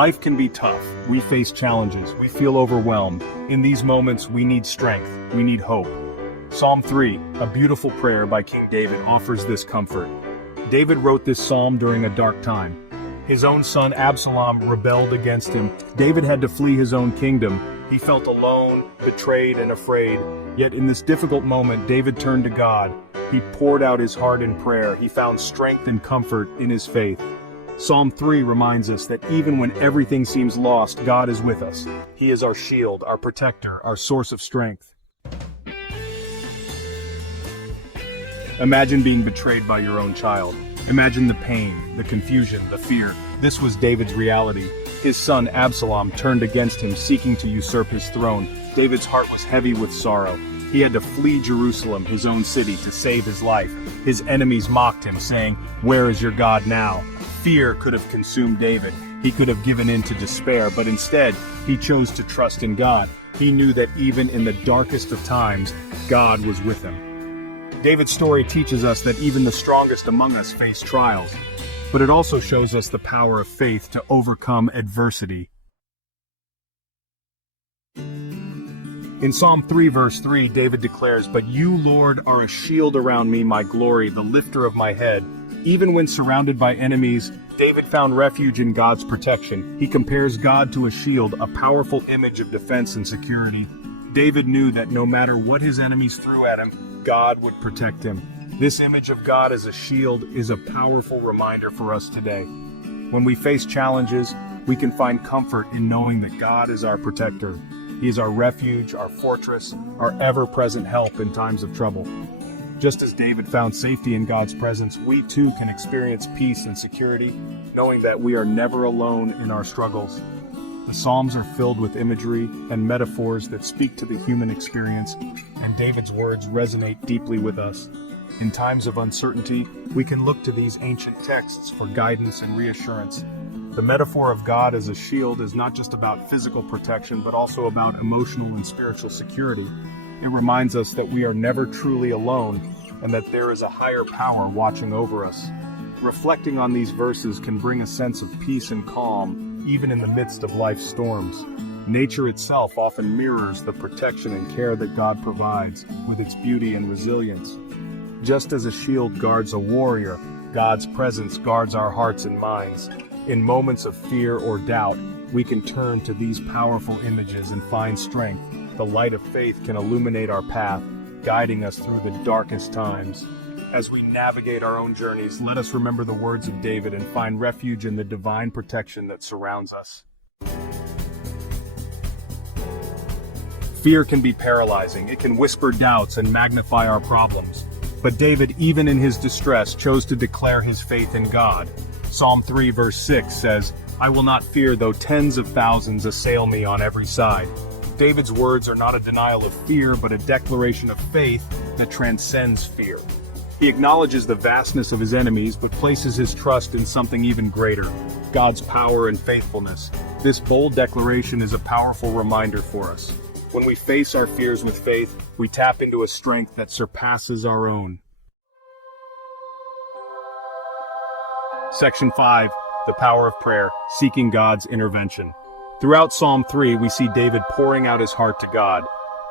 Life can be tough. We face challenges. We feel overwhelmed. In these moments, we need strength. We need hope. Psalm 3, a beautiful prayer by King David, offers this comfort. David wrote this psalm during a dark time. His own son Absalom rebelled against him. David had to flee his own kingdom. He felt alone, betrayed, and afraid. Yet in this difficult moment, David turned to God. He poured out his heart in prayer. He found strength and comfort in his faith. Psalm 3 reminds us that even when everything seems lost, God is with us. He is our shield, our protector, our source of strength. Imagine being betrayed by your own child. Imagine the pain, the confusion, the fear. This was David's reality. His son Absalom turned against him, seeking to usurp his throne. David's heart was heavy with sorrow. He had to flee Jerusalem, his own city, to save his life. His enemies mocked him, saying, "Where is your God now?" Fear could have consumed David. He could have given in to despair, but instead, he chose to trust in God. He knew that even in the darkest of times, God was with him. David's story teaches us that even the strongest among us face trials, but it also shows us the power of faith to overcome adversity. In Psalm 3 verse 3, David declares, "But you, Lord, are a shield around me, my glory, the lifter of my head." Even when surrounded by enemies, David found refuge in God's protection. He compares God to a shield, a powerful image of defense and security. David knew that no matter what his enemies threw at him, God would protect him. This image of God as a shield is a powerful reminder for us today. When we face challenges, we can find comfort in knowing that God is our protector. He is our refuge, our fortress, our ever-present help in times of trouble. Just as David found safety in God's presence, we too can experience peace and security, knowing that we are never alone in our struggles. The Psalms are filled with imagery and metaphors that speak to the human experience, and David's words resonate deeply with us. In times of uncertainty, we can look to these ancient texts for guidance and reassurance. The metaphor of God as a shield is not just about physical protection, but also about emotional and spiritual security. It reminds us that we are never truly alone, and that there is a higher power watching over us. Reflecting on these verses can bring a sense of peace and calm, even in the midst of life's storms. Nature itself often mirrors the protection and care that God provides, with its beauty and resilience. Just as a shield guards a warrior, God's presence guards our hearts and minds. In moments of fear or doubt, we can turn to these powerful images and find strength. The light of faith can illuminate our path, guiding us through the darkest times. As we navigate our own journeys, let us remember the words of David and find refuge in the divine protection that surrounds us. Fear can be paralyzing. It can whisper doubts and magnify our problems. But David, even in his distress, chose to declare his faith in God. Psalm 3 verse 6 says, "I will not fear though tens of thousands assail me on every side." David's words are not a denial of fear, but a declaration of faith that transcends fear. He acknowledges the vastness of his enemies, but places his trust in something even greater, God's power and faithfulness. This bold declaration is a powerful reminder for us. When we face our fears with faith, we tap into a strength that surpasses our own. Section 5, the power of prayer, seeking God's intervention. Throughout Psalm 3, we see David pouring out his heart to God.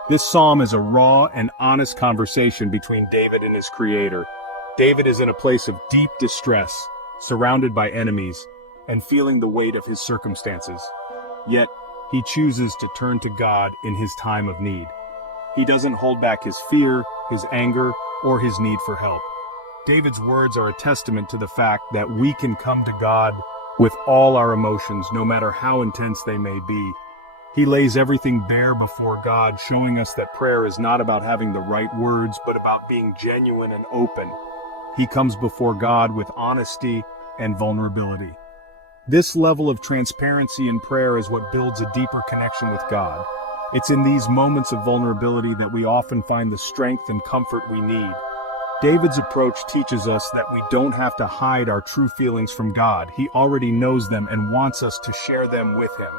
This psalm is a raw and honest conversation between David and his Creator. David is in a place of deep distress, surrounded by enemies, and feeling the weight of his circumstances. Yet, he chooses to turn to God in his time of need. He doesn't hold back his fear, his anger, or his need for help. David's words are a testament to the fact that we can come to God with all our emotions, no matter how intense they may be. He lays everything bare before God, showing us that prayer is not about having the right words, but about being genuine and open. He comes before God with honesty and vulnerability. This level of transparency in prayer is what builds a deeper connection with God. It's in these moments of vulnerability that we often find the strength and comfort we need. David's approach teaches us that we don't have to hide our true feelings from God. He already knows them and wants us to share them with him.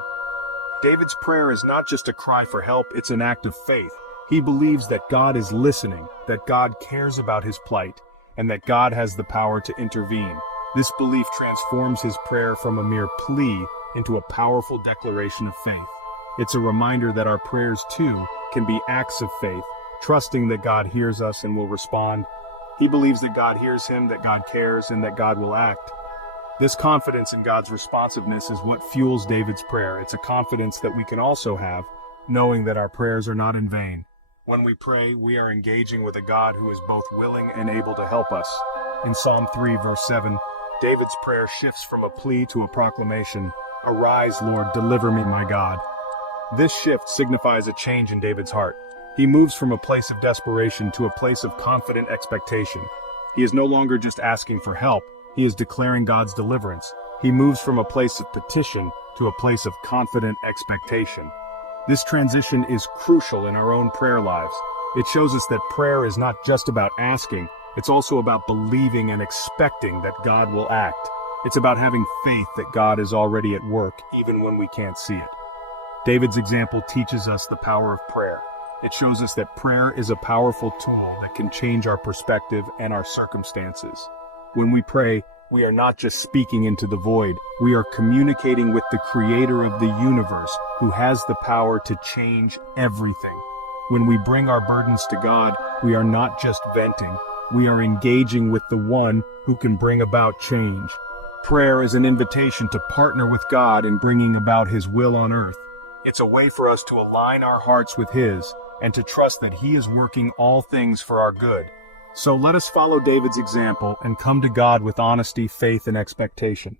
David's prayer is not just a cry for help, it's an act of faith. He believes that God is listening, that God cares about his plight, and that God has the power to intervene. This belief transforms his prayer from a mere plea into a powerful declaration of faith. It's a reminder that our prayers, too, can be acts of faith, trusting that God hears us and will respond. He believes that God hears him, that God cares, and that God will act. This confidence in God's responsiveness is what fuels David's prayer. It's a confidence that we can also have, knowing that our prayers are not in vain. When we pray, we are engaging with a God who is both willing and able to help us. In Psalm 3, verse 7, David's prayer shifts from a plea to a proclamation. "Arise, Lord, deliver me, my God." This shift signifies a change in David's heart. He moves from a place of desperation to a place of confident expectation. He is no longer just asking for help, he is declaring God's deliverance. He moves from a place of petition to a place of confident expectation. This transition is crucial in our own prayer lives. It shows us that prayer is not just about asking, it's also about believing and expecting that God will act. It's about having faith that God is already at work, even when we can't see it. David's example teaches us the power of prayer. It shows us that prayer is a powerful tool that can change our perspective and our circumstances. When we pray, we are not just speaking into the void, we are communicating with the Creator of the universe, who has the power to change everything. When we bring our burdens to God, we are not just venting, we are engaging with the one who can bring about change. Prayer is an invitation to partner with God in bringing about His will on earth. It's a way for us to align our hearts with His, and to trust that He is working all things for our good. So let us follow David's example and come to God with honesty, faith, and expectation.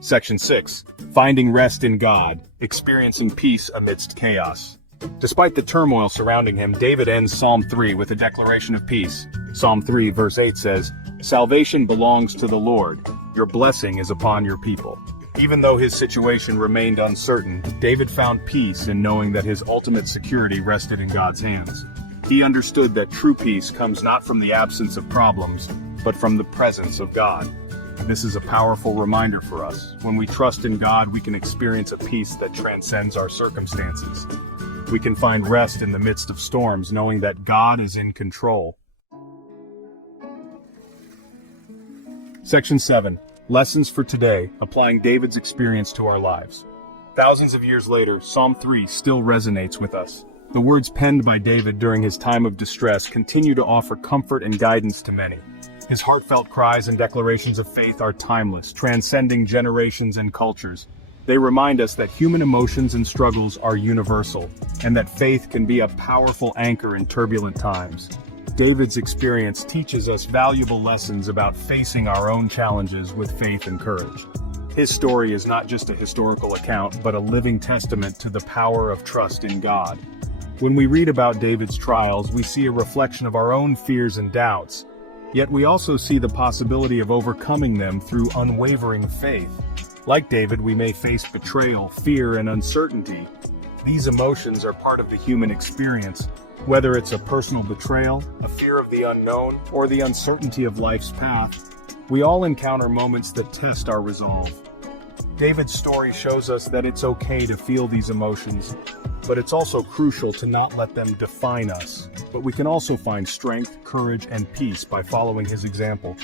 Section 6. Finding rest in God, experiencing peace amidst chaos. Despite the turmoil surrounding him, David ends Psalm 3 with a declaration of peace. Psalm 3 verse 8 says, "Salvation belongs to the Lord. Your blessing is upon your people." Even though his situation remained uncertain, David found peace in knowing that his ultimate security rested in God's hands. He understood that true peace comes not from the absence of problems, but from the presence of God. This is a powerful reminder for us. When we trust in God, we can experience a peace that transcends our circumstances. We can find rest in the midst of storms, knowing that God is in control. Section 7. Lessons for today, applying David's experience to our lives. Thousands of years later, Psalm 3 still resonates with us. The words penned by David during his time of distress continue to offer comfort and guidance to many. His heartfelt cries and declarations of faith are timeless, transcending generations and cultures. They remind us that human emotions and struggles are universal, and that faith can be a powerful anchor in turbulent times. David's experience teaches us valuable lessons about facing our own challenges with faith and courage. His story is not just a historical account, but a living testament to the power of trust in God. When we read about David's trials, we see a reflection of our own fears and doubts, yet we also see the possibility of overcoming them through unwavering faith. Like David, we may face betrayal, fear, and uncertainty. These emotions are part of the human experience. Whether it's a personal betrayal, a fear of the unknown, or the uncertainty of life's path, we all encounter moments that test our resolve. David's story shows us that it's okay to feel these emotions, but it's also crucial to not let them define us. But we can also find strength, courage, and peace by following his example.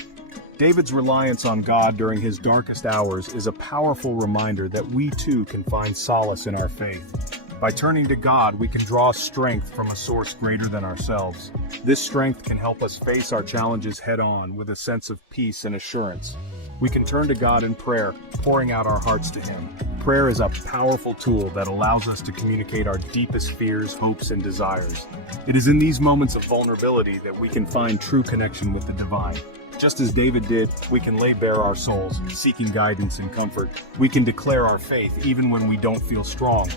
David's reliance on God during his darkest hours is a powerful reminder that we too can find solace in our faith. By turning to God, we can draw strength from a source greater than ourselves. This strength can help us face our challenges head-on with a sense of peace and assurance. We can turn to God in prayer, pouring out our hearts to Him. Prayer is a powerful tool that allows us to communicate our deepest fears, hopes, and desires. It is in these moments of vulnerability that we can find true connection with the divine. Just as David did, we can lay bare our souls, seeking guidance and comfort. We can declare our faith even when we don't feel strong.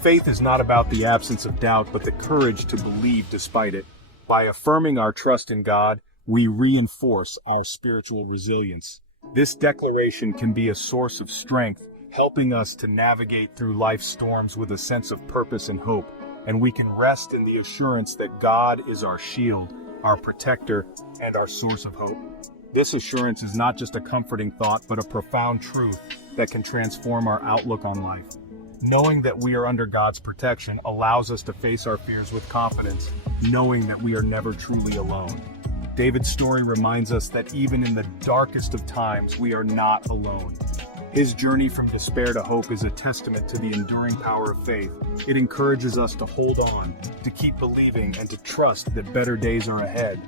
Faith is not about the absence of doubt, but the courage to believe despite it. By affirming our trust in God, we reinforce our spiritual resilience. This declaration can be a source of strength, helping us to navigate through life's storms with a sense of purpose and hope. And we can rest in the assurance that God is our shield, our protector, and our source of hope. This assurance is not just a comforting thought, but a profound truth that can transform our outlook on life. Knowing that we are under God's protection allows us to face our fears with confidence, knowing that we are never truly alone. David's story reminds us that even in the darkest of times, we are not alone. His journey from despair to hope is a testament to the enduring power of faith. It encourages us to hold on, to keep believing, and to trust that better days are ahead.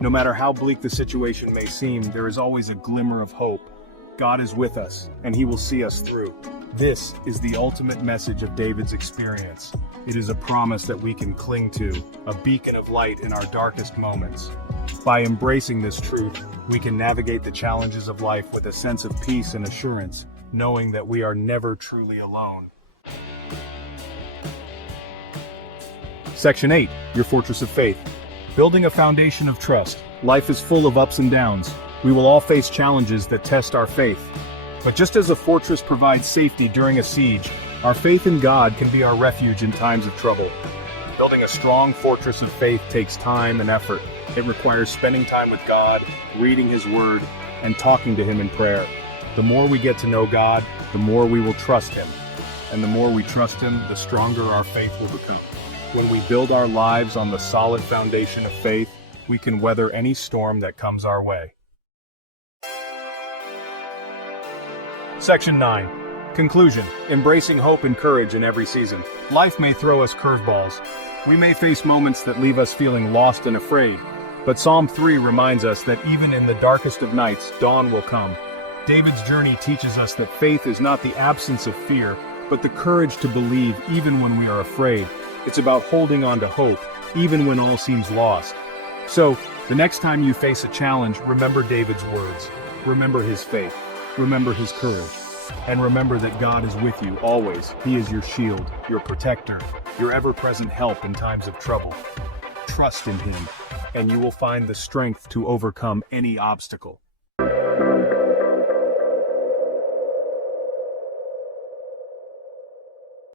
No matter how bleak the situation may seem, there is always a glimmer of hope. God is with us, and He will see us through. This is the ultimate message of David's experience. It is a promise that we can cling to, a beacon of light in our darkest moments. By embracing this truth, we can navigate the challenges of life with a sense of peace and assurance, knowing that we are never truly alone. Section 8, Your Fortress of Faith. Building a foundation of trust. Life is full of ups and downs. We will all face challenges that test our faith. But just as a fortress provides safety during a siege, our faith in God can be our refuge in times of trouble. Building a strong fortress of faith takes time and effort. It requires spending time with God, reading His Word, and talking to Him in prayer. The more we get to know God, the more we will trust Him. And the more we trust Him, the stronger our faith will become. When we build our lives on the solid foundation of faith, we can weather any storm that comes our way. Section 9. Conclusion. Embracing hope and courage in every season. Life may throw us curveballs. We may face moments that leave us feeling lost and afraid. But Psalm 3 reminds us that even in the darkest of nights, dawn will come. David's journey teaches us that faith is not the absence of fear, but the courage to believe even when we are afraid. It's about holding on to hope, even when all seems lost. So, the next time you face a challenge, remember David's words. Remember his faith. Remember his courage. And remember that God is with you always. He is your shield, your protector, your ever-present help in times of trouble. Trust in Him, and you will find the strength to overcome any obstacle.